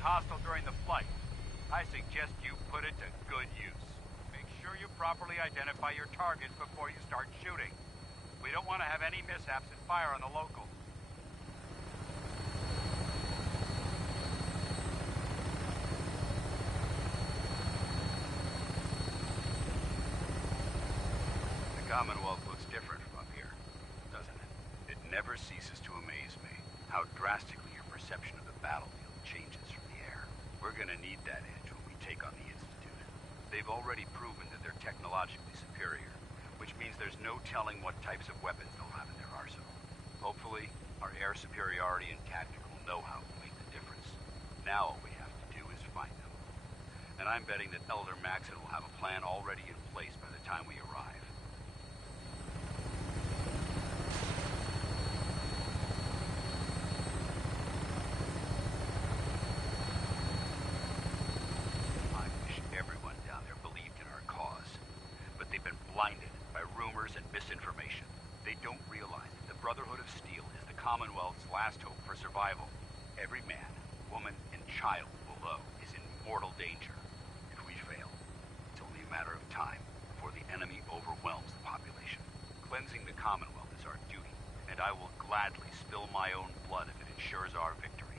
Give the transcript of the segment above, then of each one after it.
hostile during the flight. I suggest you put it to good use. Make sure you properly identify your targets before you start shooting. We don't want to have any mishaps and fire on the locals. The Commonwealth looks different from up here, doesn't it? It never ceases to amaze me how drastically your perception of the battlefield changes from the air. We're gonna need that edge when we take on the Institute. They've already proven that they're technologically superior, which means there's no telling what types of weapons they'll have in their arsenal. Hopefully, our air superiority and tactical know-how will make the difference. Now all we have to do is find them. And I'm betting that Elder Maxon will have a plan already in place by the time we arrive. I wish everyone down there believed in our cause. But they've been blinded by rumors and misinformation. They don't realize that the Brotherhood of Steel is the Commonwealth's last hope for survival. Every man, woman, and child below is in mortal danger. If we fail, it's only a matter of time before the enemy overwhelms the population. Cleansing the Commonwealth is our duty, and I will gladly spill my own blood if it ensures our victory.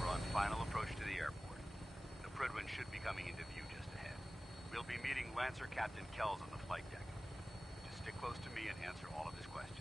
We're on final approach to the airport. The Prydwen should be coming into view just ahead. We'll be meeting Lancer Captain Kells on the flight deck. Just stick close to me and answer all of his questions.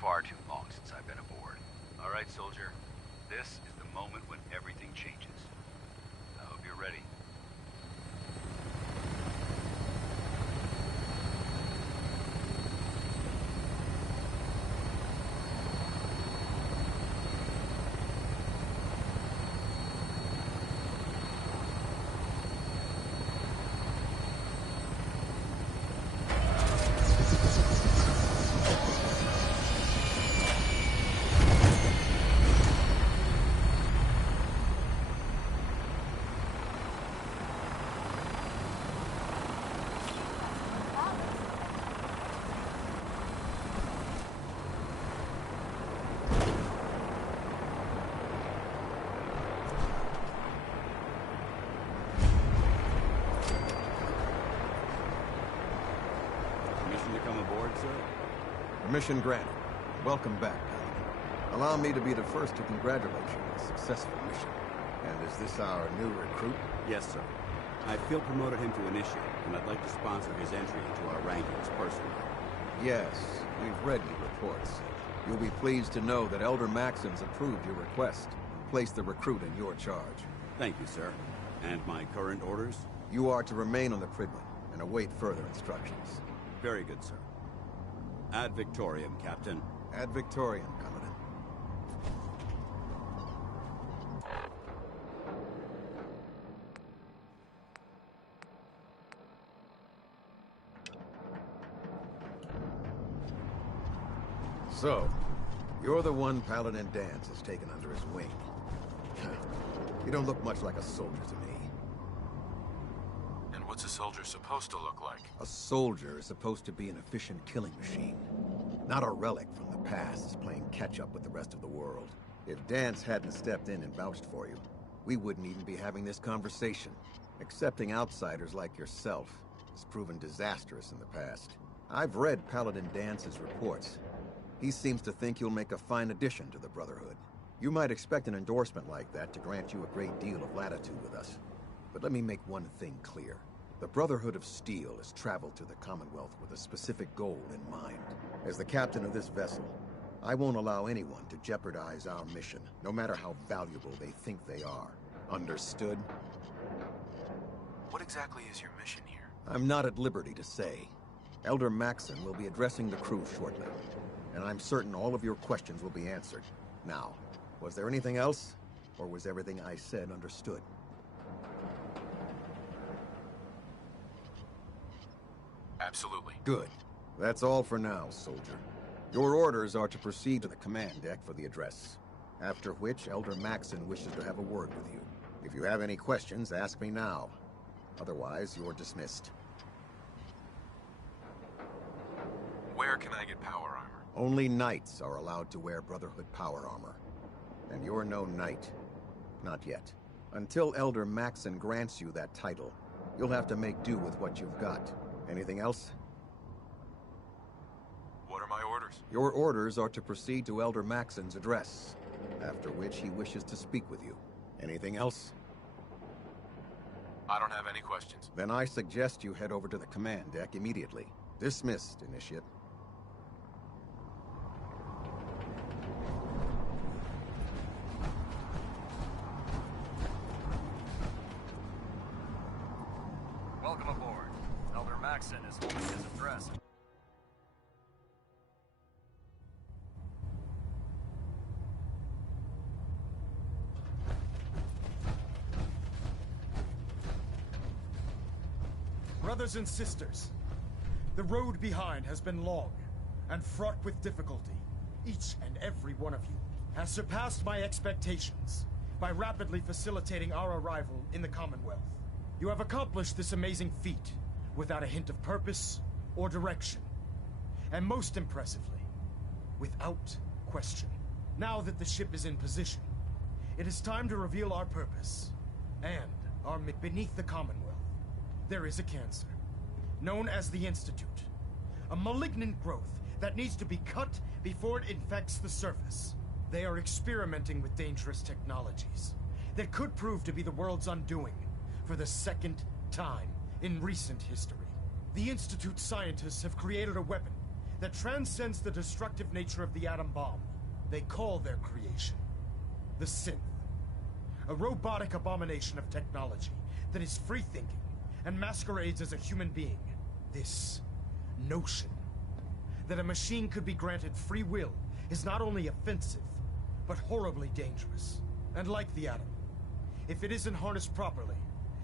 Far too long since I've been aboard. All right, soldier. This is the moment when everything changes. I hope you're ready. Permission granted. Welcome back, Paladin. Allow me to be the first to congratulate you on a successful mission. And is this our new recruit? Yes, sir. I feel promoted him to initiate, and I'd like to sponsor his entry into our rankings personally. Yes, we've read your reports. You'll be pleased to know that Elder Maxon's approved your request and placed the recruit in your charge. Thank you, sir. And my current orders? You are to remain on the Prydwen and await further instructions. Very good, sir. Ad Victoriam, Captain. Ad Victoriam, Paladin. So, you're the one Paladin Danse has taken under his wing. You don't look much like a soldier to me. And what's a soldier supposed to look like? A soldier is supposed to be an efficient killing machine. Not a relic from the past playing catch-up with the rest of the world. If Dance hadn't stepped in and vouched for you, we wouldn't even be having this conversation. Accepting outsiders like yourself has proven disastrous in the past. I've read Paladin Dance's reports. He seems to think you'll make a fine addition to the Brotherhood. You might expect an endorsement like that to grant you a great deal of latitude with us. But let me make one thing clear. The Brotherhood of Steel has traveled to the Commonwealth with a specific goal in mind. As the captain of this vessel, I won't allow anyone to jeopardize our mission, no matter how valuable they think they are. Understood? What exactly is your mission here? I'm not at liberty to say. Elder Maxon will be addressing the crew shortly, and I'm certain all of your questions will be answered. Now, was there anything else, or was everything I said understood? Absolutely. Good. That's all for now, soldier. Your orders are to proceed to the command deck for the address, after which Elder Maxon wishes to have a word with you. If you have any questions, ask me now. Otherwise, you're dismissed. Where can I get power armor? Only knights are allowed to wear Brotherhood power armor. And you're no knight. Not yet. Until Elder Maxon grants you that title, you'll have to make do with what you've got. Anything else? What are my orders? Your orders are to proceed to Elder Maxon's address, after which he wishes to speak with you. Anything else? I don't have any questions. Then I suggest you head over to the command deck immediately. Dismissed, Initiate. Welcome aboard. Elder Maxon is holding his address. Brothers and sisters, the road behind has been long and fraught with difficulty. Each and every one of you has surpassed my expectations by rapidly facilitating our arrival in the Commonwealth. You have accomplished this amazing feat without a hint of purpose or direction. And most impressively, without question. Now that the ship is in position, it is time to reveal our purpose and our beneath the Commonwealth. There is a cancer, known as the Institute. A malignant growth that needs to be cut before it infects the surface. They are experimenting with dangerous technologies that could prove to be the world's undoing for the second time in recent history. The Institute scientists have created a weapon that transcends the destructive nature of the atom bomb. They call their creation the Synth. A robotic abomination of technology that is free-thinking and masquerades as a human being. This notion that a machine could be granted free will is not only offensive, but horribly dangerous. And like the atom, if it isn't harnessed properly,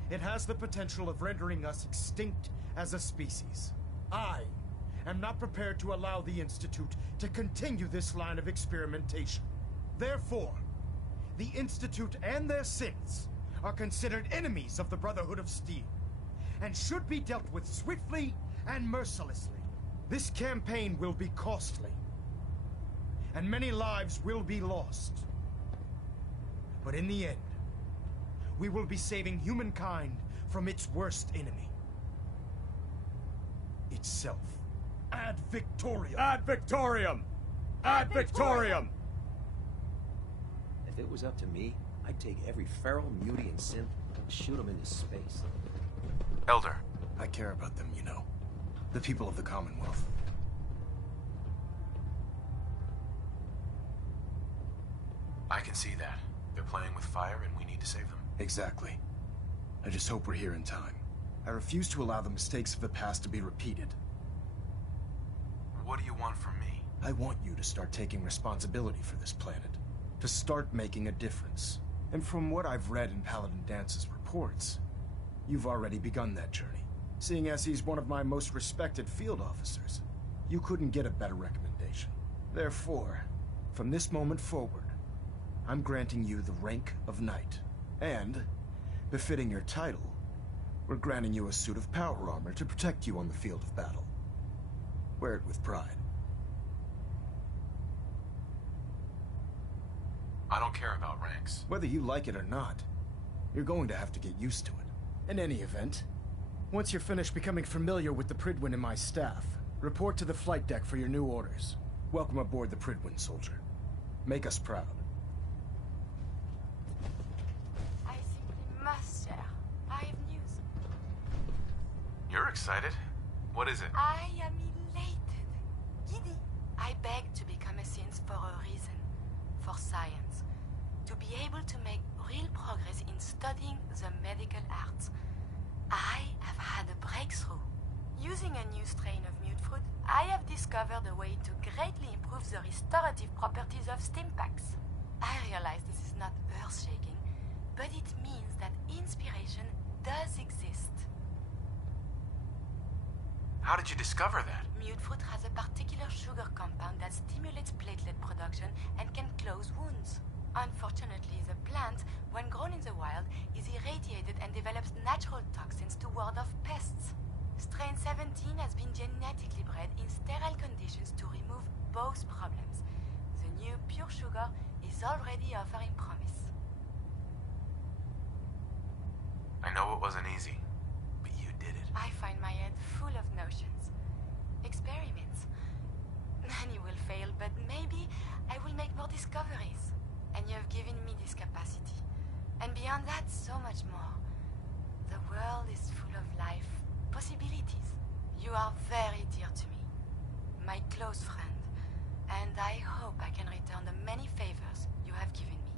it has the potential of rendering us extinct as a species. I am not prepared to allow the Institute to continue this line of experimentation. Therefore, the Institute and their synths are considered enemies of the Brotherhood of Steel, and should be dealt with swiftly and mercilessly. This campaign will be costly, and many lives will be lost. But in the end, we will be saving humankind from its worst enemy. Itself. Ad Victoriam! Ad Victoriam! Ad Victoriam! If it was up to me, I'd take every feral, mutie, and synth and shoot them into space. Elder. I care about them, you know. The people of the Commonwealth. I can see that. They're playing with fire and we need to save them. Exactly. I just hope we're here in time. I refuse to allow the mistakes of the past to be repeated. What do you want from me? I want you to start taking responsibility for this planet. To start making a difference. And from what I've read in Paladin Dance's reports, you've already begun that journey. Seeing as he's one of my most respected field officers, you couldn't get a better recommendation. Therefore, from this moment forward, I'm granting you the rank of Knight. And, befitting your title, we're granting you a suit of power armor to protect you on the field of battle. Wear it with pride. I don't care about ranks. Whether you like it or not, you're going to have to get used to it. In any event, once you're finished becoming familiar with the Pridwin and my staff, report to the flight deck for your new orders. Welcome aboard the Pridwin, soldier. Make us proud. I simply must share. I have news. You're excited? What is it? I am elated. Giddy. I beg to become a science for a reason. For science. To be able to make real progress in studying the medical arts. I have had a breakthrough. Using a new strain of mute fruit, I have discovered a way to greatly improve the restorative properties of stimpaks. I realize this is not earth-shaking, but it means that inspiration does exist. How did you discover that? Mute fruit has a particular sugar compound that stimulates platelet production and can close wounds. Unfortunately, the plant, when grown in the wild, is irradiated and develops natural toxins to ward off pests. Strain 17 has been genetically bred in sterile conditions to remove both problems. The new pure sugar is already offering promise. I know it wasn't easy, but you did it. I find my head full of notions. Experiments. Many will fail, but maybe I will make more discoveries. And you have given me this capacity. And beyond that, so much more. The world is full of life, possibilities. You are very dear to me. My close friend. And I hope I can return the many favors you have given me.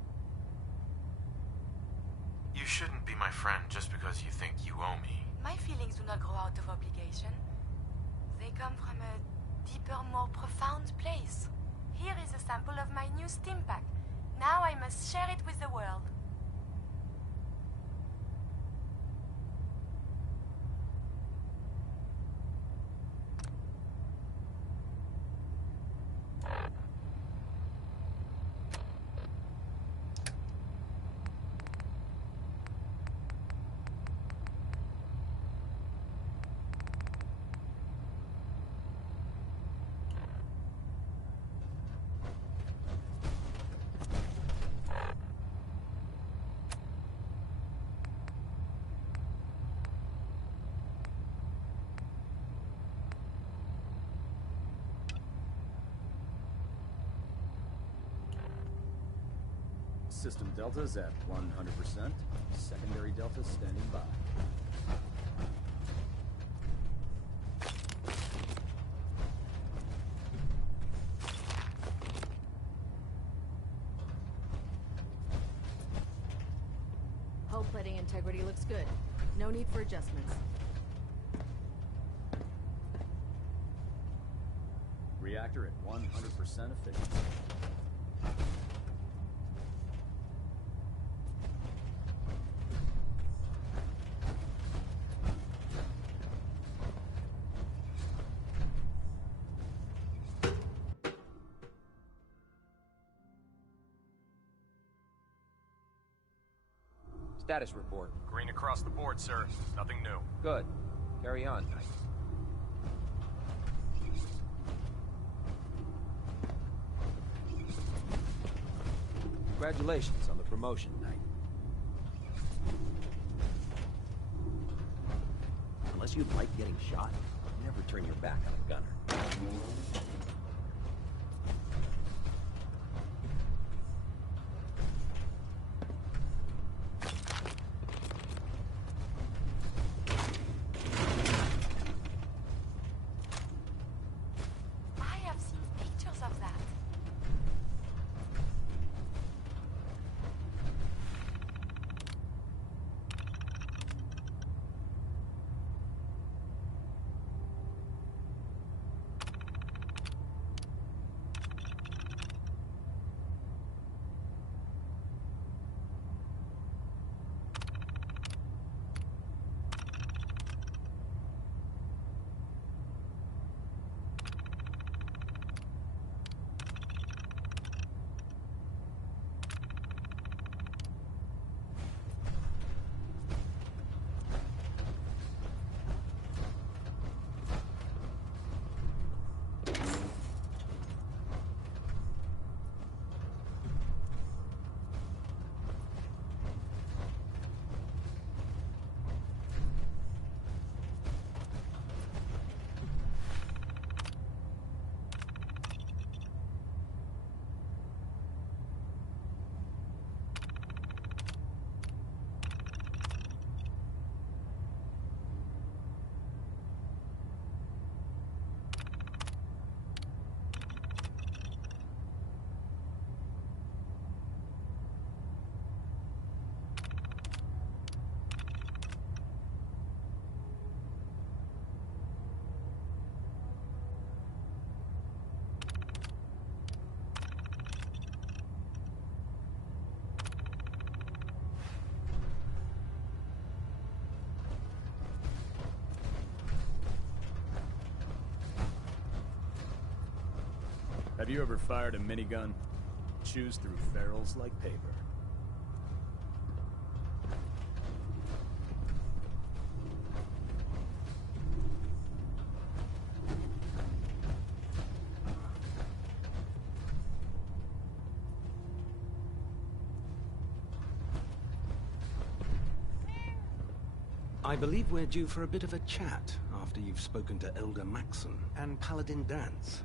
You shouldn't be my friend just because you think you owe me. My feelings do not grow out of obligation. They come from a deeper, more profound place. Here is a sample of my new stimpak. Now I must share it with the world. System deltas at 100%. Secondary deltas standing by. Hull plating integrity looks good. No need for adjustments. Reactor at 100% efficiency. Status report. Green across the board, sir. Nothing new. Good. Carry on, Knight. Congratulations on the promotion, Knight. Unless you like getting shot, never turn your back on a gunner. I have seen pictures of that. Have you ever fired a minigun? Chews through ferrules like paper. I believe we're due for a bit of a chat after you've spoken to Elder Maxon and Paladin Dance.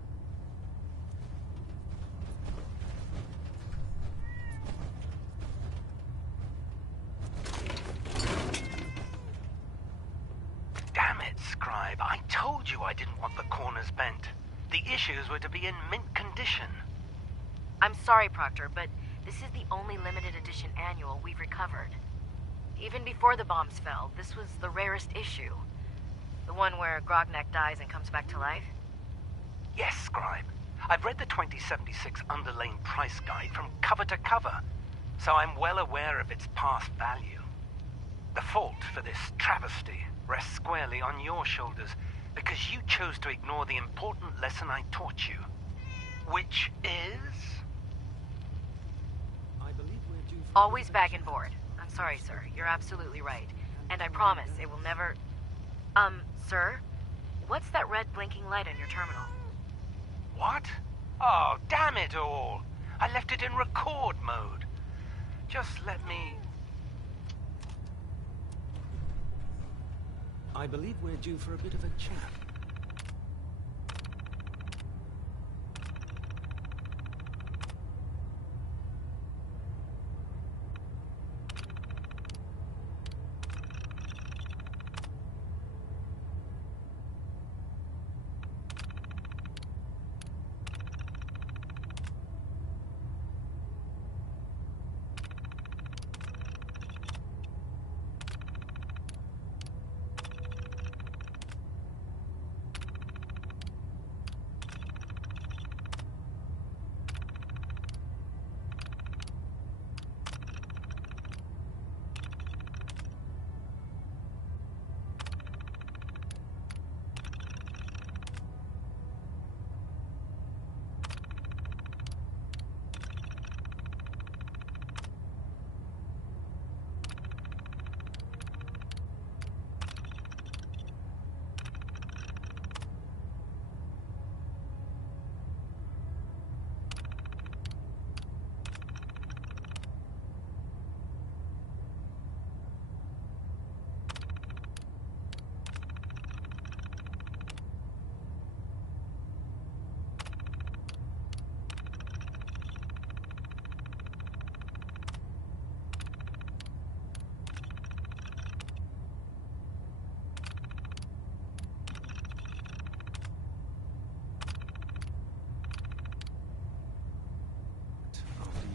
Damn it, Scribe. I told you I didn't want the corners bent. The issues were to be in mint condition. I'm sorry, Proctor, but this is the only limited edition annual we've recovered. Even before the bombs fell, this was the rarest issue. The one where Grognak dies and comes back to life? Yes, Scribe. I've read the 2076 underlane price guide from cover to cover, so I'm well aware of its past value. The fault for this travesty rests squarely on your shoulders, because you chose to ignore the important lesson I taught you. Which is? I believe we're due for always back and board. I'm sorry, sir. You're absolutely right. And I promise it will never... Sir? What's that red blinking light on your terminal? What? Oh, damn it all! I left it in record mode. Just let me... I believe we're due for a bit of a chat.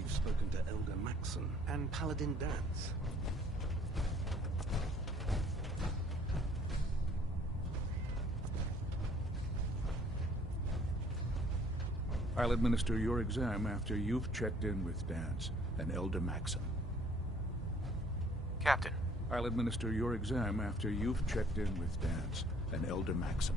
Spoken to Elder Maxon and Paladin Dance. I'll administer your exam after you've checked in with Dance and Elder Maxon. Captain. I'll administer your exam after you've checked in with Dance and Elder Maxon.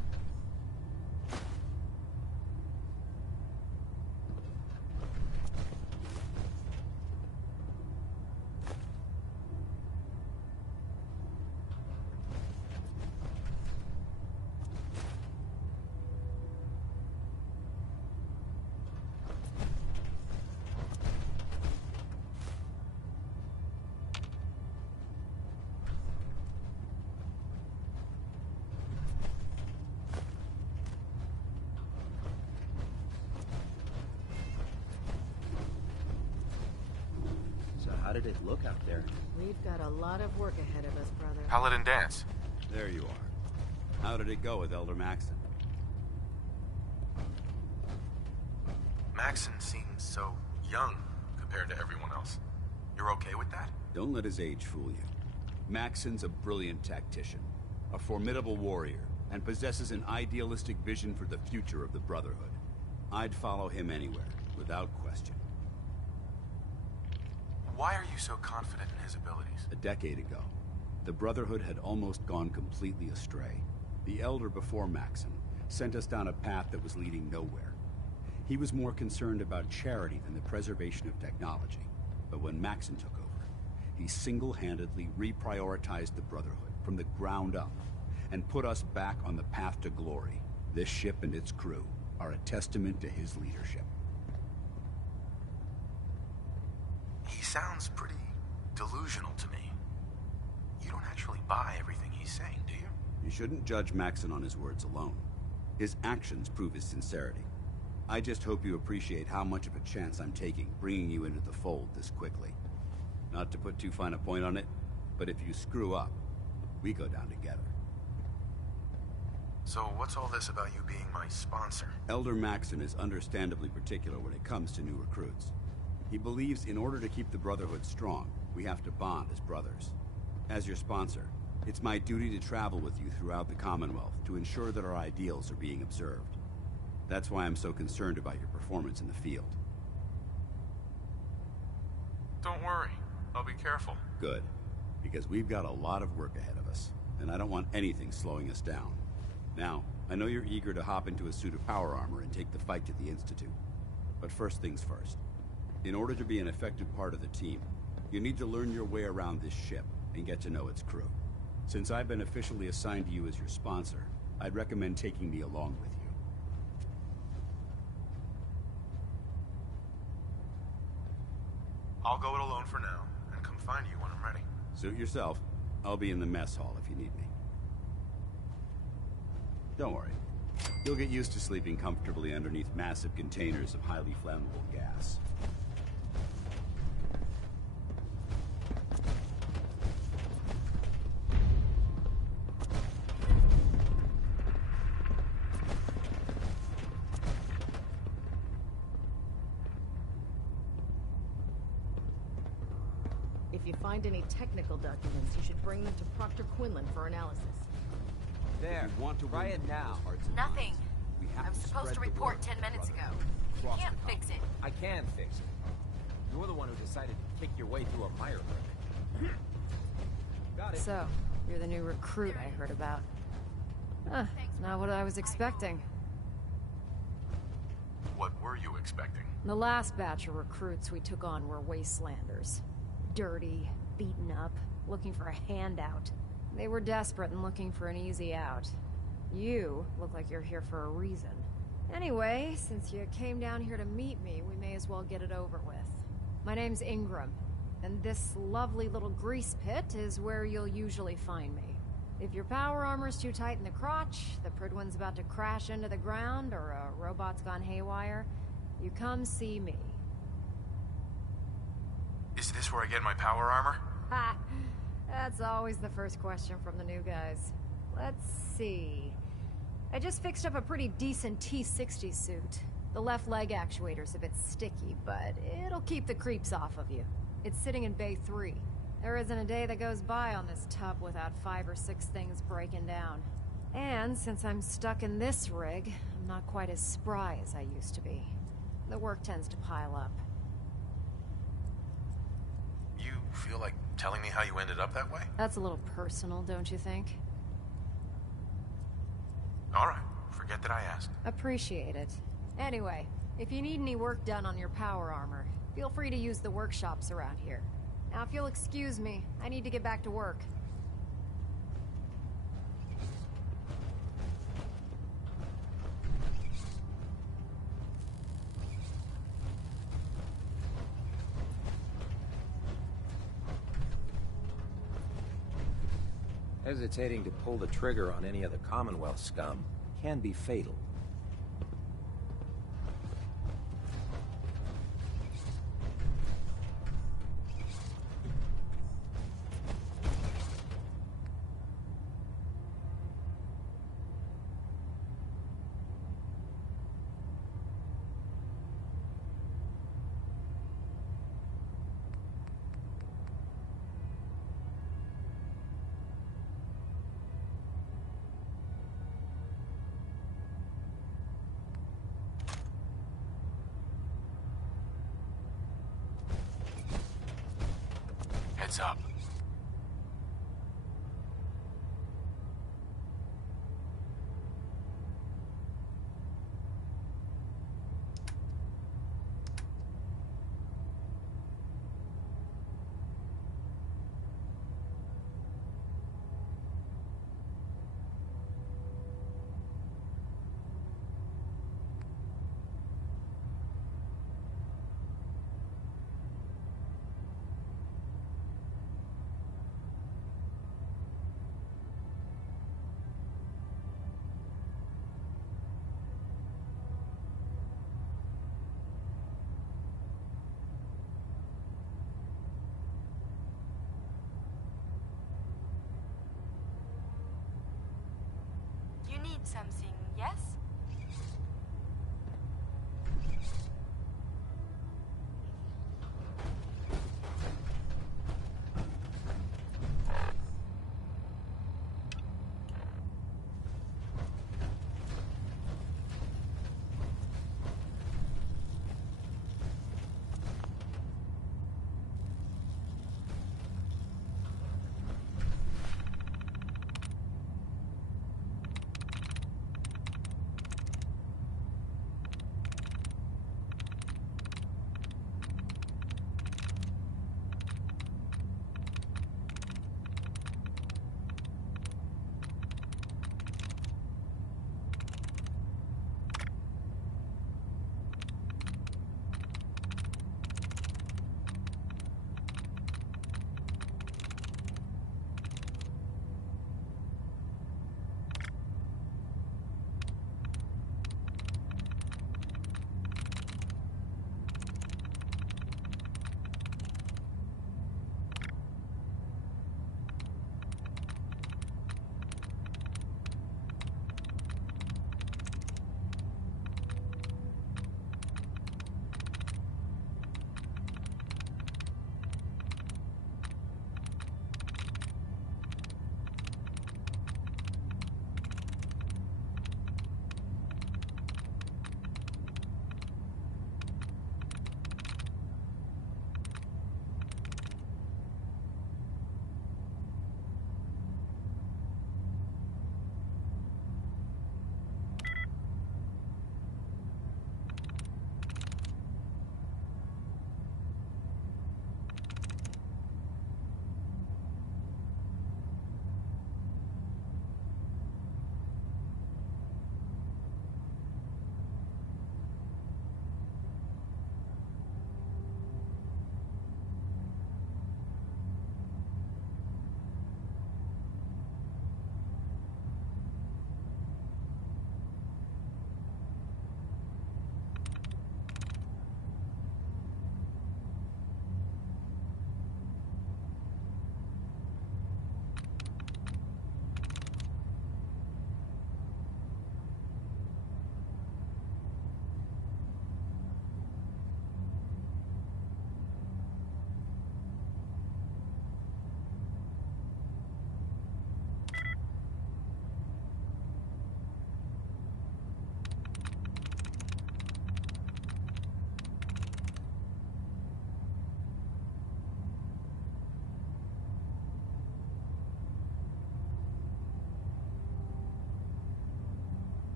How did it look out there? We've got a lot of work ahead of us, brother. Paladin Dance. There you are. How did it go with Elder Maxon? Maxon seems so young compared to everyone else. You're okay with that? Don't let his age fool you. Maxon's a brilliant tactician, a formidable warrior, and possesses an idealistic vision for the future of the Brotherhood. I'd follow him anywhere, without question. Why are you so confident in his abilities? A decade ago, the Brotherhood had almost gone completely astray. The Elder before Maxon sent us down a path that was leading nowhere. He was more concerned about charity than the preservation of technology. But when Maxon took over, he single-handedly reprioritized the Brotherhood from the ground up and put us back on the path to glory. This ship and its crew are a testament to his leadership. He sounds pretty delusional to me. You don't actually buy everything he's saying, do you? You shouldn't judge Maxon on his words alone. His actions prove his sincerity. I just hope you appreciate how much of a chance I'm taking bringing you into the fold this quickly. Not to put too fine a point on it, but if you screw up, we go down together. So what's all this about you being my sponsor? Elder Maxon is understandably particular when it comes to new recruits. He believes in order to keep the Brotherhood strong, we have to bond as brothers. As your sponsor, it's my duty to travel with you throughout the Commonwealth to ensure that our ideals are being observed. That's why I'm so concerned about your performance in the field. Don't worry. I'll be careful. Good. Because we've got a lot of work ahead of us, and I don't want anything slowing us down. Now, I know you're eager to hop into a suit of power armor and take the fight to the Institute. But first things first. In order to be an effective part of the team, you need to learn your way around this ship and get to know its crew. Since I've been officially assigned to you as your sponsor, I'd recommend taking me along with you. I'll go it alone for now, and come find you when I'm ready. Suit yourself. I'll be in the mess hall if you need me. Don't worry. You'll get used to sleeping comfortably underneath massive containers of highly flammable gas. If you find any technical documents, you should bring them to Proctor Quinlan for analysis. There, try it now. Nothing. I was supposed to report 10 minutes ago. You can't fix it. I can fix it. You're the one who decided to kick your way through a mire pit. Got it. So, you're the new recruit I heard about. Huh, not what I was expecting. What were you expecting? The last batch of recruits we took on were wastelanders. Dirty, beaten up, looking for a handout. They were desperate and looking for an easy out. You look like you're here for a reason. Anyway, since you came down here to meet me, we may as well get it over with. My name's Ingram, and this lovely little grease pit is where you'll usually find me. If your power armor's too tight in the crotch, the Pridwin's about to crash into the ground, or a robot's gone haywire, you come see me. Is this where I get my power armor? Ha! That's always the first question from the new guys. Let's see. I just fixed up a pretty decent T-60 suit. The left leg actuator's a bit sticky, but it'll keep the creeps off of you. It's sitting in Bay 3. There isn't a day that goes by on this tub without 5 or 6 things breaking down. And since I'm stuck in this rig, I'm not quite as spry as I used to be. The work tends to pile up. You feel like telling me how you ended up that way? That's a little personal, don't you think? All right, forget that I asked. Appreciate it. Anyway, if you need any work done on your power armor, feel free to use the workshops around here. Now, if you'll excuse me, I need to get back to work. Hesitating to pull the trigger on any of the Commonwealth scum can be fatal. Heads up. You need something, yes?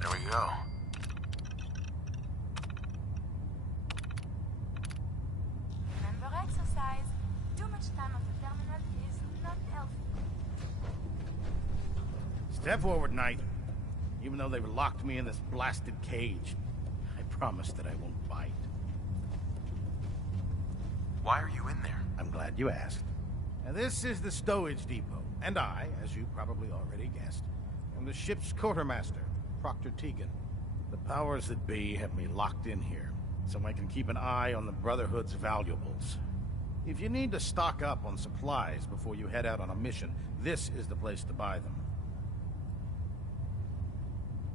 There we go. Remember exercise. Too much time on the terminal is not healthy. Step forward, Knight. Even though they've locked me in this blasted cage, I promise that I won't bite. Why are you in there? I'm glad you asked. Now, this is the stowage depot, and I, as you probably already guessed, am the ship's quartermaster, Proctor Tegan. The powers that be have me locked in here, so I can keep an eye on the Brotherhood's valuables. If you need to stock up on supplies before you head out on a mission, this is the place to buy them.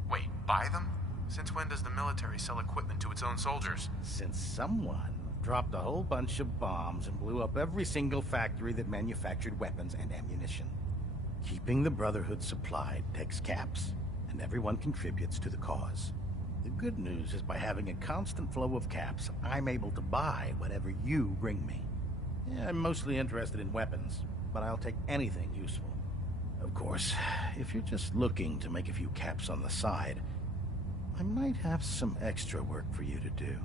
Wait, buy them? Since when does the military sell equipment to its own soldiers? Since someone dropped a whole bunch of bombs and blew up every single factory that manufactured weapons and ammunition. Keeping the Brotherhood supplied takes caps, and everyone contributes to the cause. The good news is by having a constant flow of caps, I'm able to buy whatever you bring me. Yeah, I'm mostly interested in weapons, but I'll take anything useful. Of course, if you're just looking to make a few caps on the side, I might have some extra work for you to do.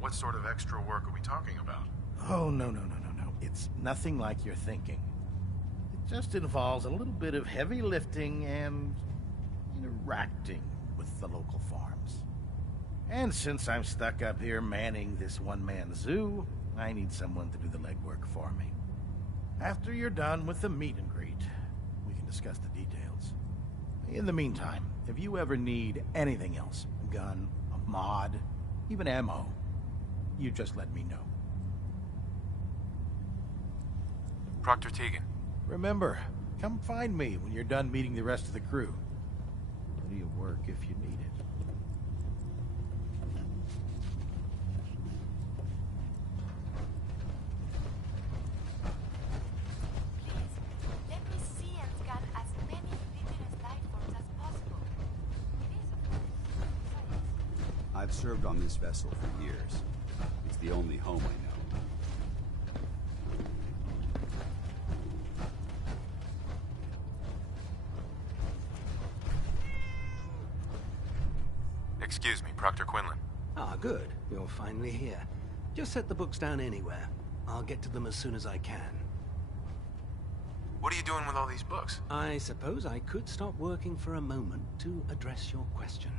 What sort of extra work are we talking about? Oh, no. It's nothing like you're thinking. Just involves a little bit of heavy lifting and interacting with the local farms. And since I'm stuck up here manning this one-man zoo, I need someone to do the legwork for me. After you're done with the meet and greet, we can discuss the details. In the meantime, if you ever need anything else, a gun, a mod, even ammo, you just let me know. Proctor Tegan. Remember, come find me when you're done meeting the rest of the crew. Plenty of work if you need it. I've served on this vessel for years. It's the only home I know. Excuse me, Proctor Quinlan. Ah, good. You're finally here. Just set the books down anywhere. I'll get to them as soon as I can. What are you doing with all these books? I suppose I could stop working for a moment to address your question.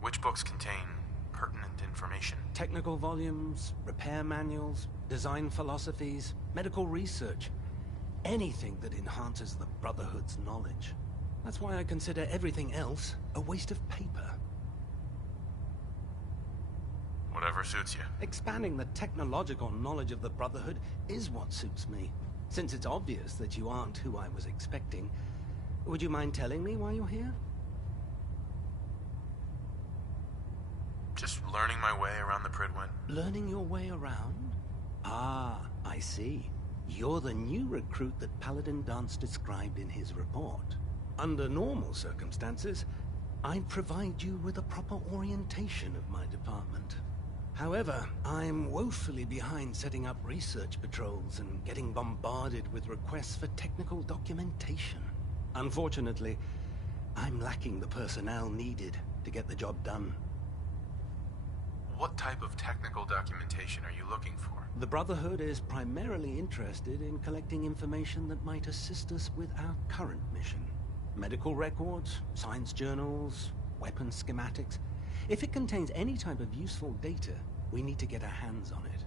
Which books contain pertinent information? Technical volumes, repair manuals, design philosophies, medical research. Anything that enhances the Brotherhood's knowledge. That's why I consider everything else a waste of paper. Whatever suits you. Expanding the technological knowledge of the Brotherhood is what suits me. Since it's obvious that you aren't who I was expecting, would you mind telling me why you're here? Just learning my way around the Pridwin. Learning your way around? Ah, I see. You're the new recruit that Paladin Dance described in his report. Under normal circumstances, I'd provide you with a proper orientation of my department. However, I'm woefully behind setting up research patrols and getting bombarded with requests for technical documentation. Unfortunately, I'm lacking the personnel needed to get the job done. What type of technical documentation are you looking for? The Brotherhood is primarily interested in collecting information that might assist us with our current mission. Medical records, science journals, weapon schematics. If it contains any type of useful data, we need to get our hands on it.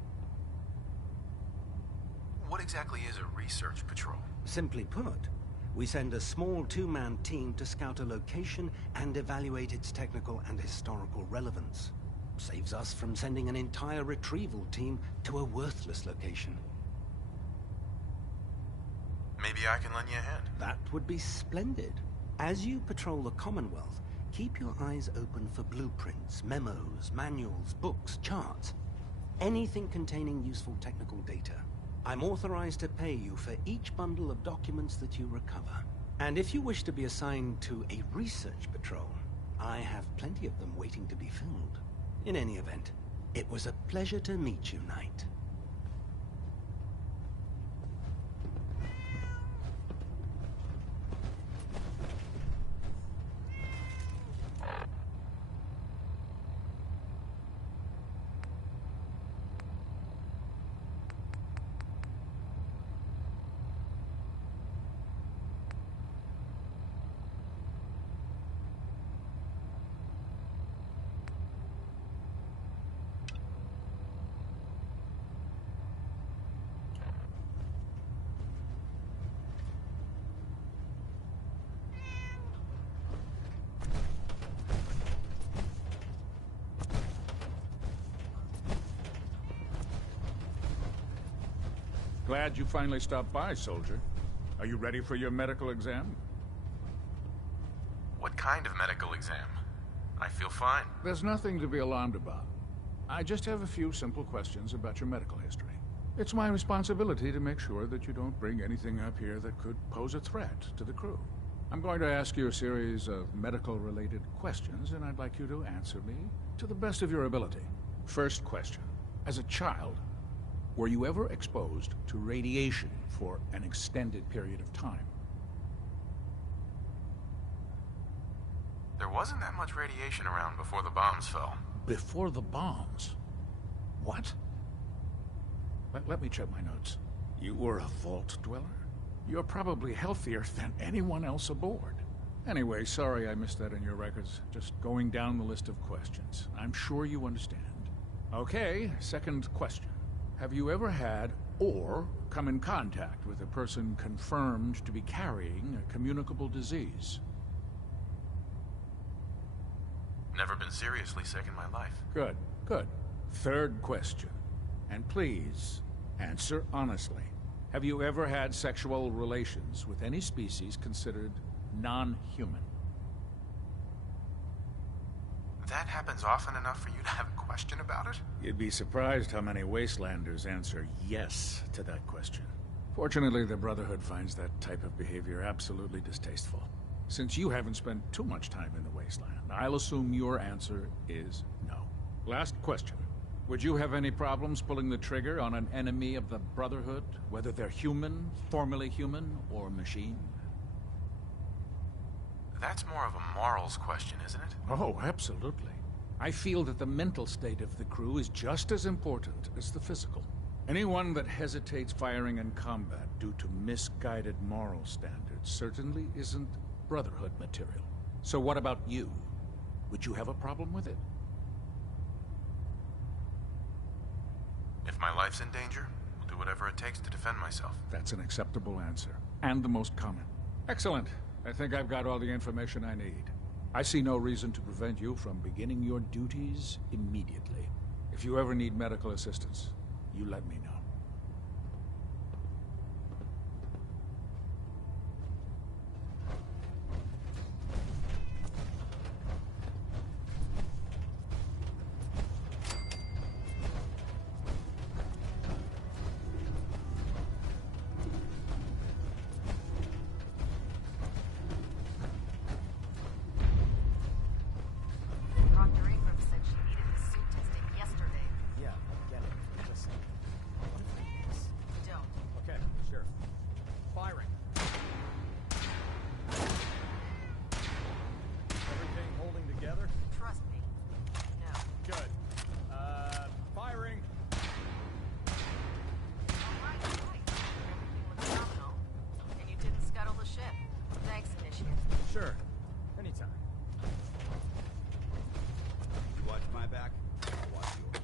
What exactly is a research patrol? Simply put, we send a small two-man team to scout a location and evaluate its technical and historical relevance. Saves us from sending an entire retrieval team to a worthless location. Maybe I can lend you a hand. That would be splendid. As you patrol the Commonwealth, keep your eyes open for blueprints, memos, manuals, books, charts. Anything containing useful technical data. I'm authorized to pay you for each bundle of documents that you recover. And if you wish to be assigned to a research patrol, I have plenty of them waiting to be filled. In any event, it was a pleasure to meet you, Knight. Glad you finally stopped by, soldier. Are you ready for your medical exam? What kind of medical exam? I feel fine. There's nothing to be alarmed about. I just have a few simple questions about your medical history. It's my responsibility to make sure that you don't bring anything up here that could pose a threat to the crew. I'm going to ask you a series of medical-related questions, and I'd like you to answer me to the best of your ability. First question. As a child, were you ever exposed to radiation for an extended period of time? There wasn't that much radiation around before the bombs fell. Before the bombs? What? Let me check my notes. You were a vault dweller? You're probably healthier than anyone else aboard. Anyway, sorry I missed that in your records. Just going down the list of questions. I'm sure you understand. Okay, second question. Have you ever had or come in contact with a person confirmed to be carrying a communicable disease? Never been seriously sick in my life. Good, good. Third question. And please, answer honestly. Have you ever had sexual relations with any species considered non-human? That happens often enough for you to have a question about it? You'd be surprised how many Wastelanders answer yes to that question. Fortunately, the Brotherhood finds that type of behavior absolutely distasteful. Since you haven't spent too much time in the Wasteland, I'll assume your answer is no. Last question. Would you have any problems pulling the trigger on an enemy of the Brotherhood, whether they're human, formerly human, or machine? That's more of a morals question, isn't it? Oh, absolutely. I feel that the mental state of the crew is just as important as the physical. Anyone that hesitates firing in combat due to misguided moral standards certainly isn't Brotherhood material. So what about you? Would you have a problem with it? If my life's in danger, I'll do whatever it takes to defend myself. That's an acceptable answer, and the most common. Excellent. I think I've got all the information I need. I see no reason to prevent you from beginning your duties immediately. If you ever need medical assistance, you let me know. Sure. Anytime. You watch my back, I'll watch yours.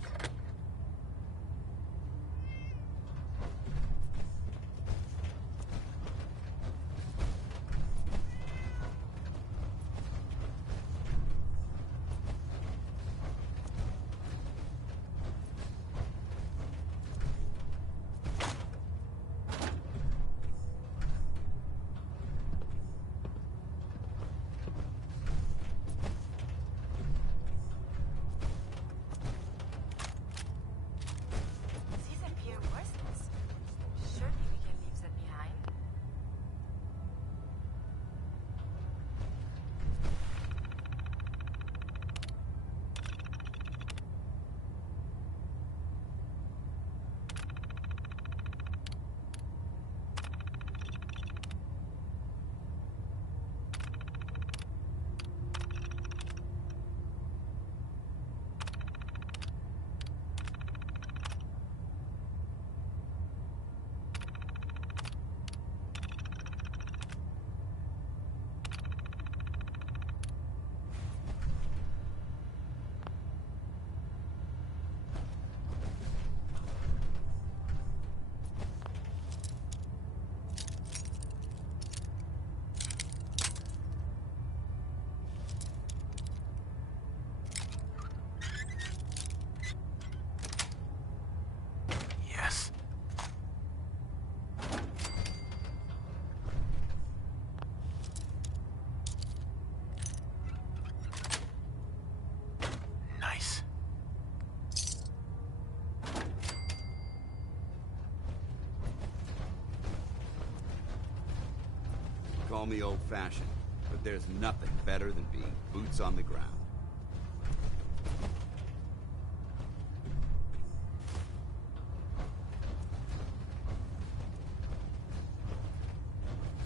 Call me old-fashioned, but there's nothing better than being boots on the ground.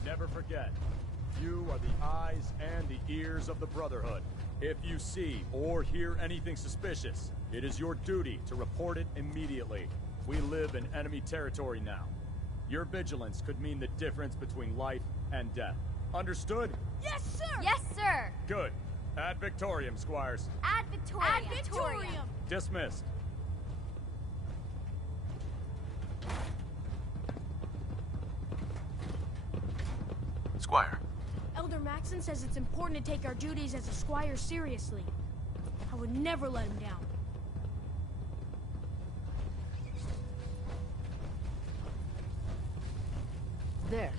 Never forget, you are the eyes and the ears of the Brotherhood. If you see or hear anything suspicious, it is your duty to report it immediately. We live in enemy territory now. Your vigilance could mean the difference between life and death. Understood? Yes, sir! Yes, sir! Good. Ad Victorium, Squires. Ad Victorium. Ad Victorium! Dismissed. Squire. Elder Maxon says it's important to take our duties as a squire seriously. I would never let him down. There.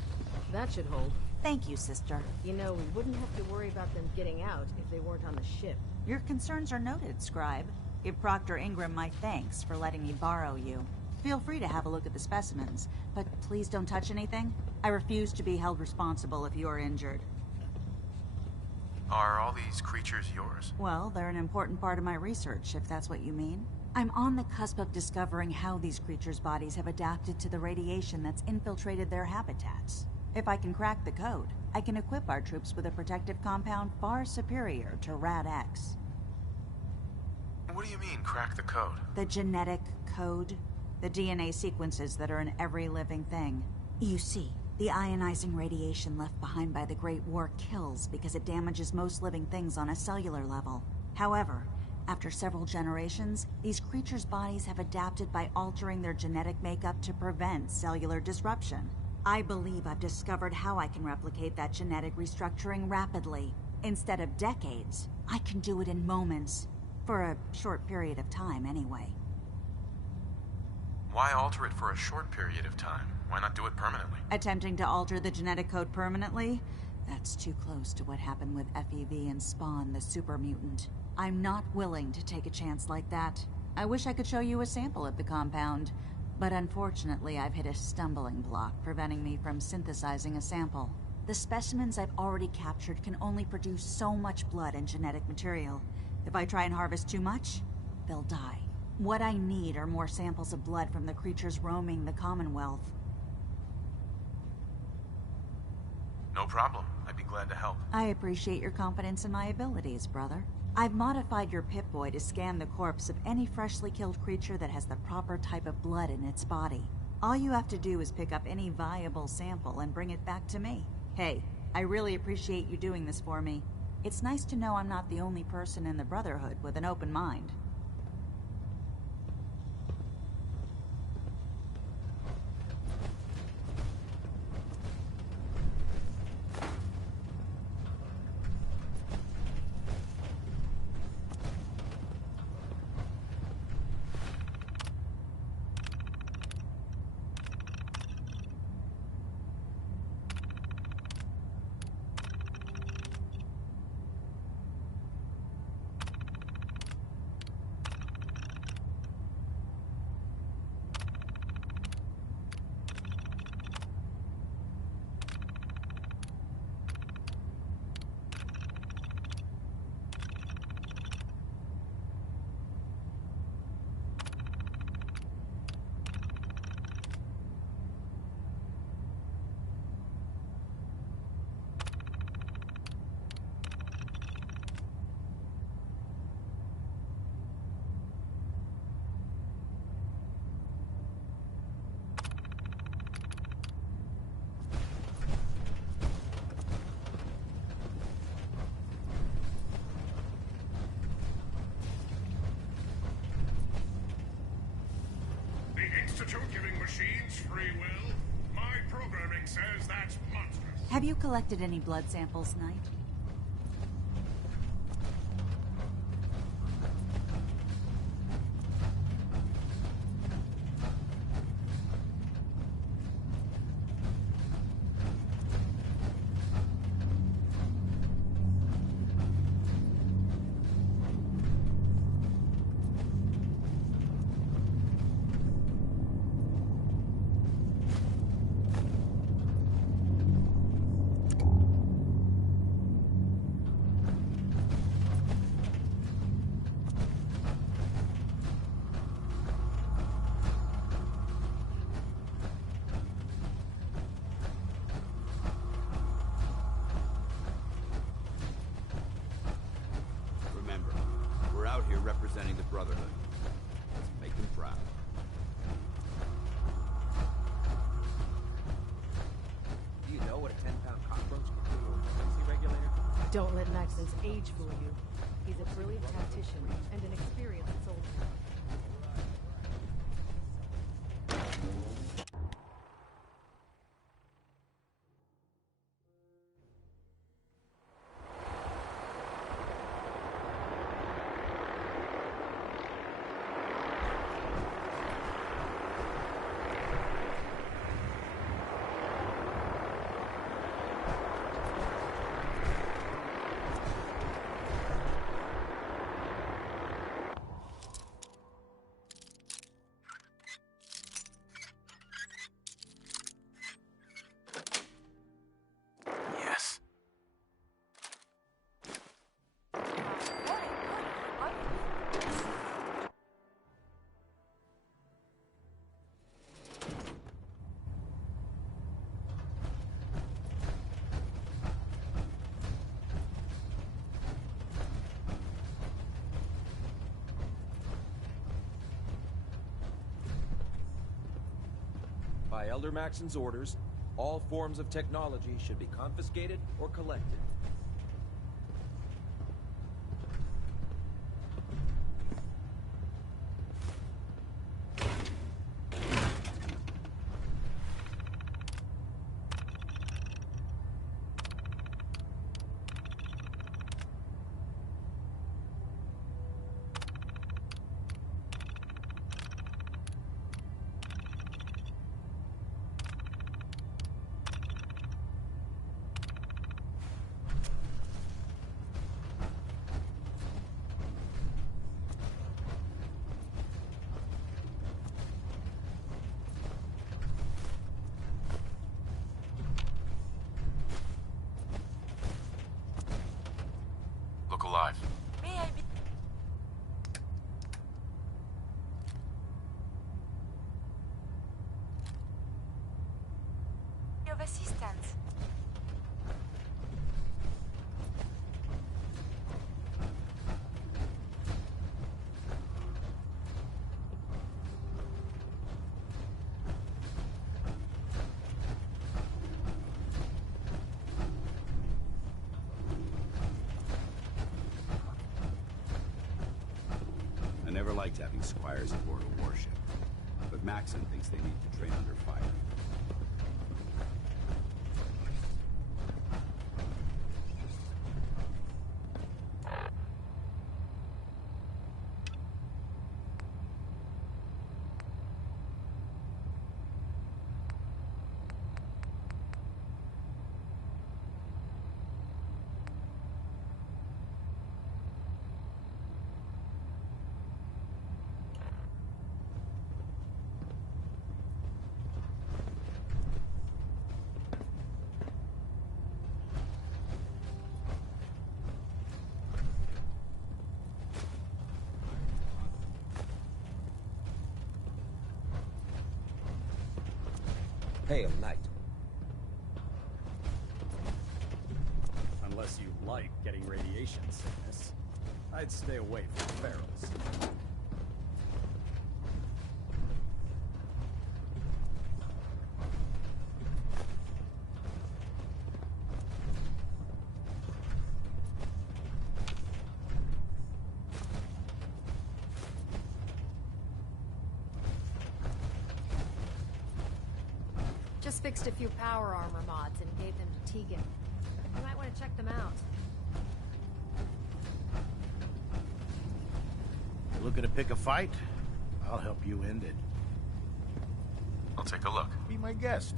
That should hold. Thank you, sister. You know, we wouldn't have to worry about them getting out if they weren't on the ship. Your concerns are noted, Scribe. Give Proctor Ingram my thanks for letting me borrow you. Feel free to have a look at the specimens, but please don't touch anything. I refuse to be held responsible if you are injured. Are all these creatures yours? Well, they're an important part of my research, if that's what you mean. I'm on the cusp of discovering how these creatures' bodies have adapted to the radiation that's infiltrated their habitats. If I can crack the code, I can equip our troops with a protective compound far superior to Rad-X. What do you mean, crack the code? The genetic code. The DNA sequences that are in every living thing. You see, the ionizing radiation left behind by the Great War kills because it damages most living things on a cellular level. However, after several generations, these creatures' bodies have adapted by altering their genetic makeup to prevent cellular disruption. I believe I've discovered how I can replicate that genetic restructuring rapidly. Instead of decades, I can do it in moments. For a short period of time, anyway. Why alter it for a short period of time? Why not do it permanently? Attempting to alter the genetic code permanently? That's too close to what happened with FEV and Spawn, the super mutant. I'm not willing to take a chance like that. I wish I could show you a sample of the compound, but unfortunately I've hit a stumbling block preventing me from synthesizing a sample. The specimens I've already captured can only produce so much blood and genetic material. If I try and harvest too much, they'll die. What I need are more samples of blood from the creatures roaming the Commonwealth. No problem. I'd be glad to help. I appreciate your confidence in my abilities, brother. I've modified your Pip-Boy to scan the corpse of any freshly killed creature that has the proper type of blood in its body. All you have to do is pick up any viable sample and bring it back to me. Hey, I really appreciate you doing this for me. It's nice to know I'm not the only person in the Brotherhood with an open mind. Giving machines free will? My programming says that's monstrous. Have you collected any blood samples, Knight? Representing the Brotherhood. Let's make them proud. Don't let Maxon's age fool you. He's a brilliant tactician and an experienced soldier. Yes. By Elder Maxon's orders, all forms of technology should be confiscated or collected. Look alive. May I be of assistance? I never liked having squires aboard a warship, but Maxon thinks they need to train under fire. Hail, Knight. Unless you like getting radiation sickness, I'd stay away from ferals. Just fixed a few power armor mods and gave them to Tegan. You might want to check them out. Looking to pick a fight? I'll help you end it. I'll take a look. Be my guest.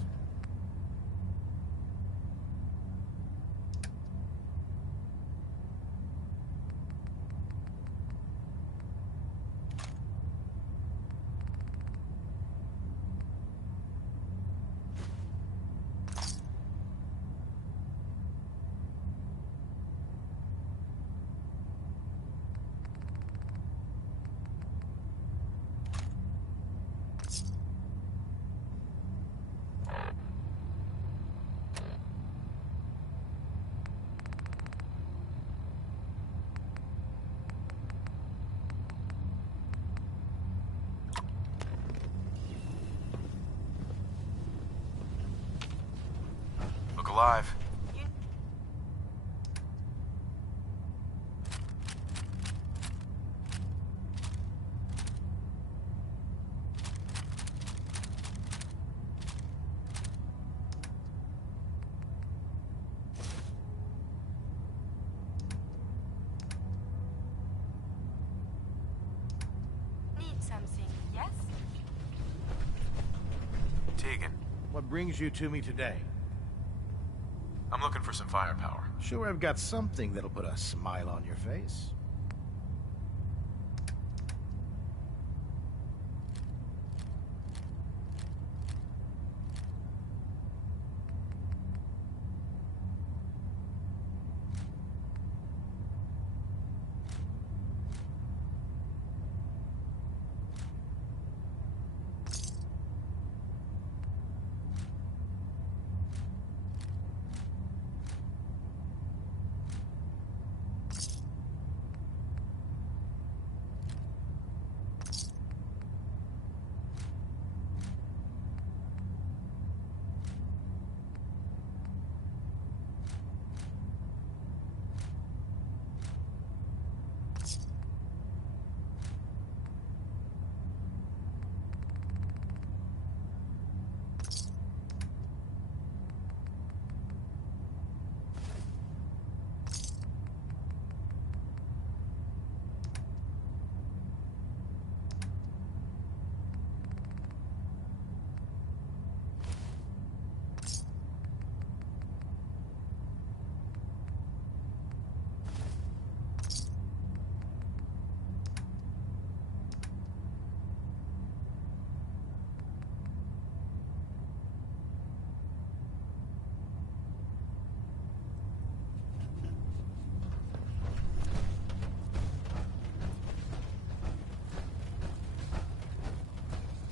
Look alive. What brings you to me today? I'm looking for some firepower. Sure, I've got something that'll put a smile on your face.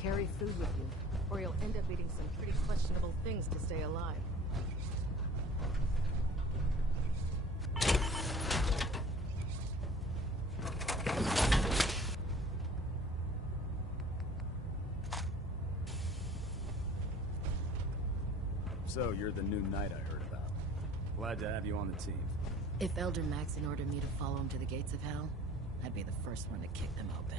Carry food with you, or you'll end up eating some pretty questionable things to stay alive. So, you're the new knight I heard about. Glad to have you on the team. If Elder Maxon ordered me to follow him to the gates of hell, I'd be the first one to kick them open.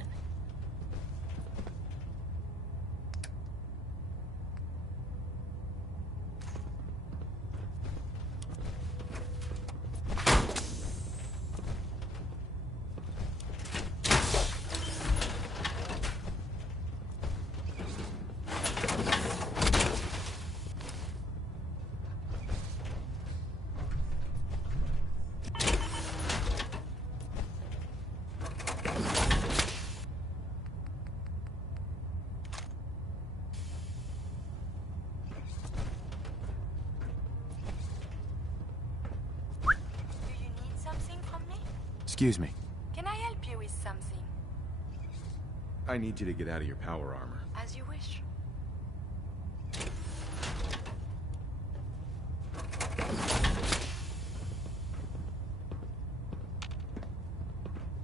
Excuse me. Can I help you with something? I need you to get out of your power armor. As you wish.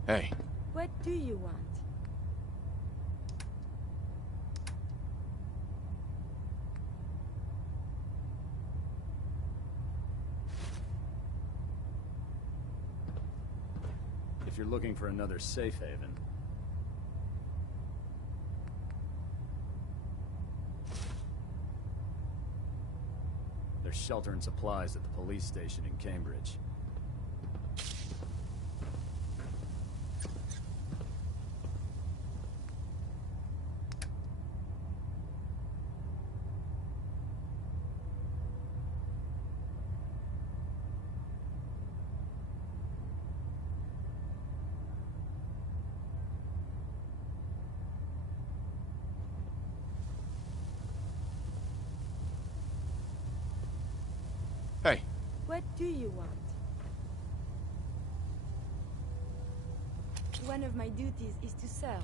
Hey. What do you want? If you're looking for another safe haven, there's shelter and supplies at the police station in Cambridge. Hey. What do you want? One of my duties is to serve.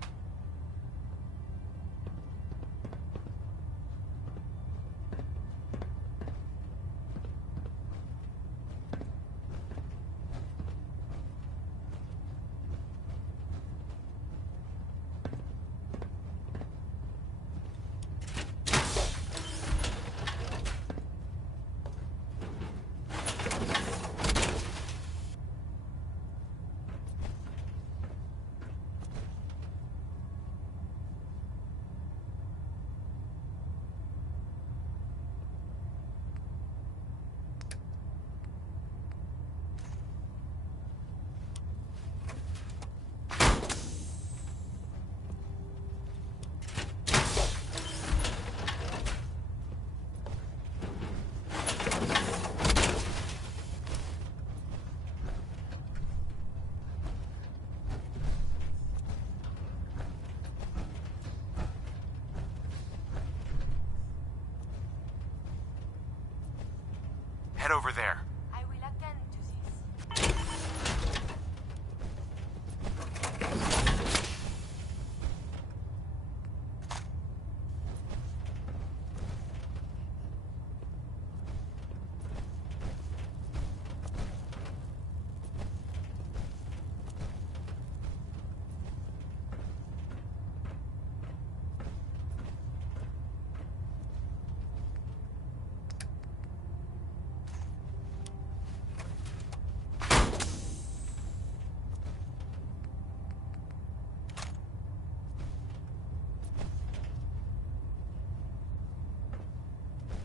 Head over there. I will attend to this.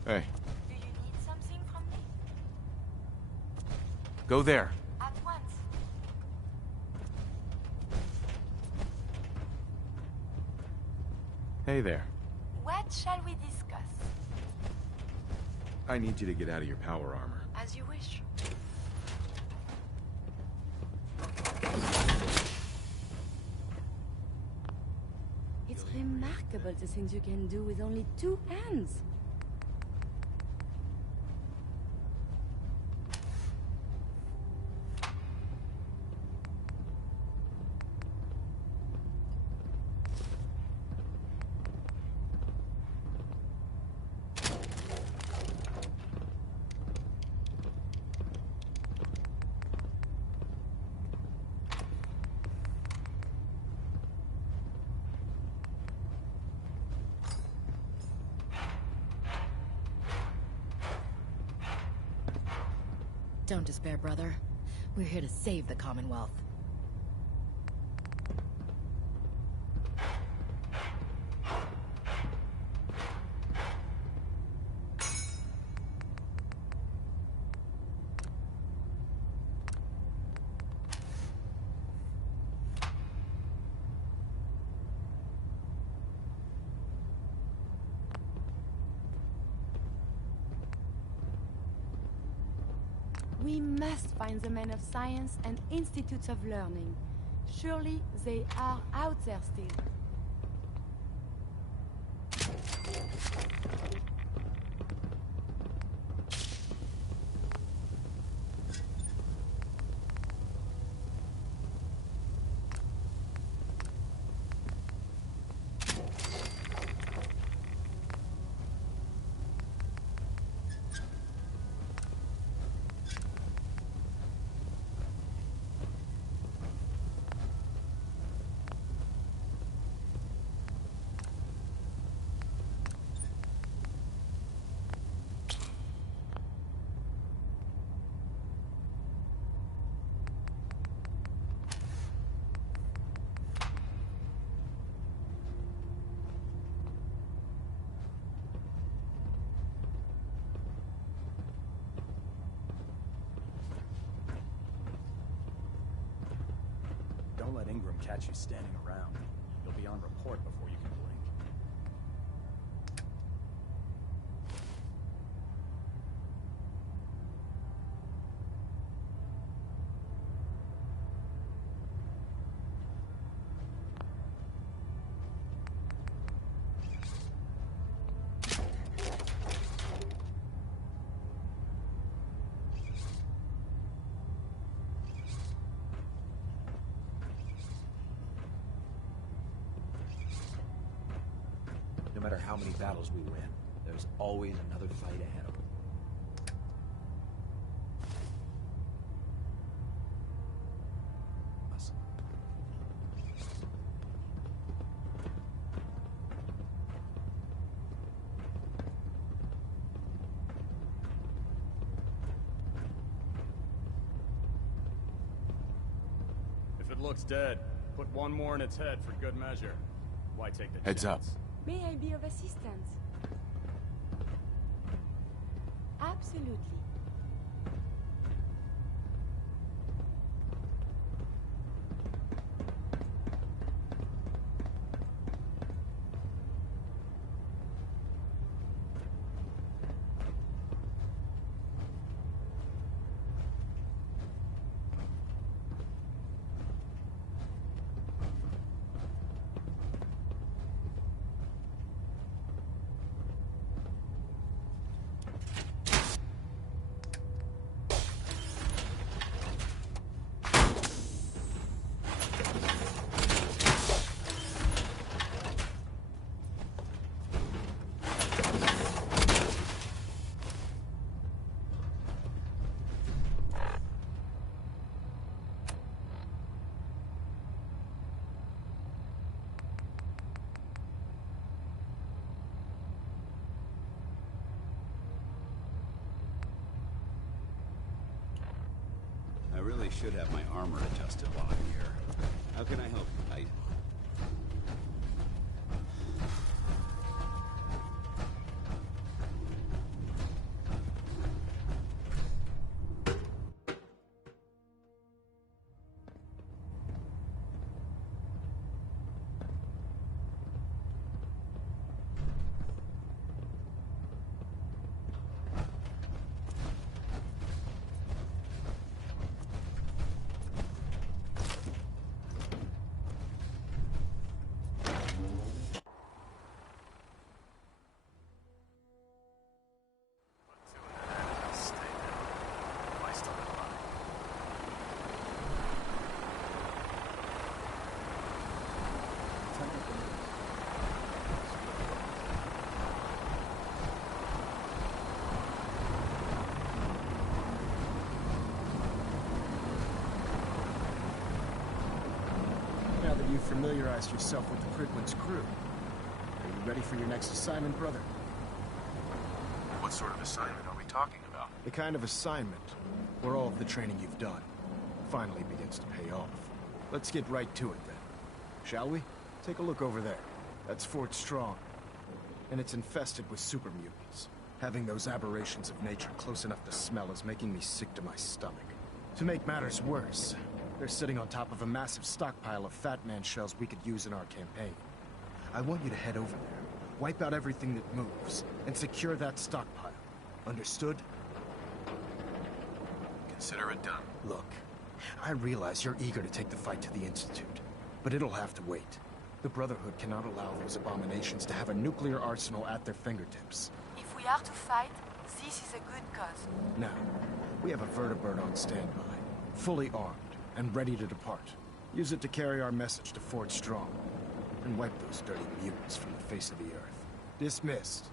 Hey, Do you need something from me? go there. At once. Hey there. What shall we discuss? I need you to get out of your power armor. As you wish. It's remarkable the things you can do with only 2 hands. Don't despair, brother. We're here to save the Commonwealth. We must find the men of science and institutes of learning. Surely they are out there still. Don't let Ingram catch you standing around. You'll be on report before you can blink. No matter how many battles we win, there's always another fight ahead of us. If it looks dead, put one more in its head for good measure. Why take the Heads up. chance? May I be of assistance? Absolutely. should have my armor adjusted while I'm here. How can I help you, Knight? Now that you've familiarized yourself with the Prydwen's crew, are you ready for your next assignment, brother? What sort of assignment are we talking about? The kind of assignment where all of the training you've done finally begins to pay off. Let's get right to it then, shall we? Take a look over there. That's Fort Strong, and it's infested with super mutants. Having those aberrations of nature close enough to smell is making me sick to my stomach. To make matters worse, they're sitting on top of a massive stockpile of Fat Man shells we could use in our campaign. I want you to head over there, wipe out everything that moves, and secure that stockpile. Understood? Consider it done. Look, I realize you're eager to take the fight to the Institute, but it'll have to wait. The Brotherhood cannot allow those abominations to have a nuclear arsenal at their fingertips. If we are to fight, this is a good cause. Now, we have a vertibird on standby, fully armed and ready to depart. Use it to carry our message to Fort Strong, and wipe those dirty mutants from the face of the earth. Dismissed.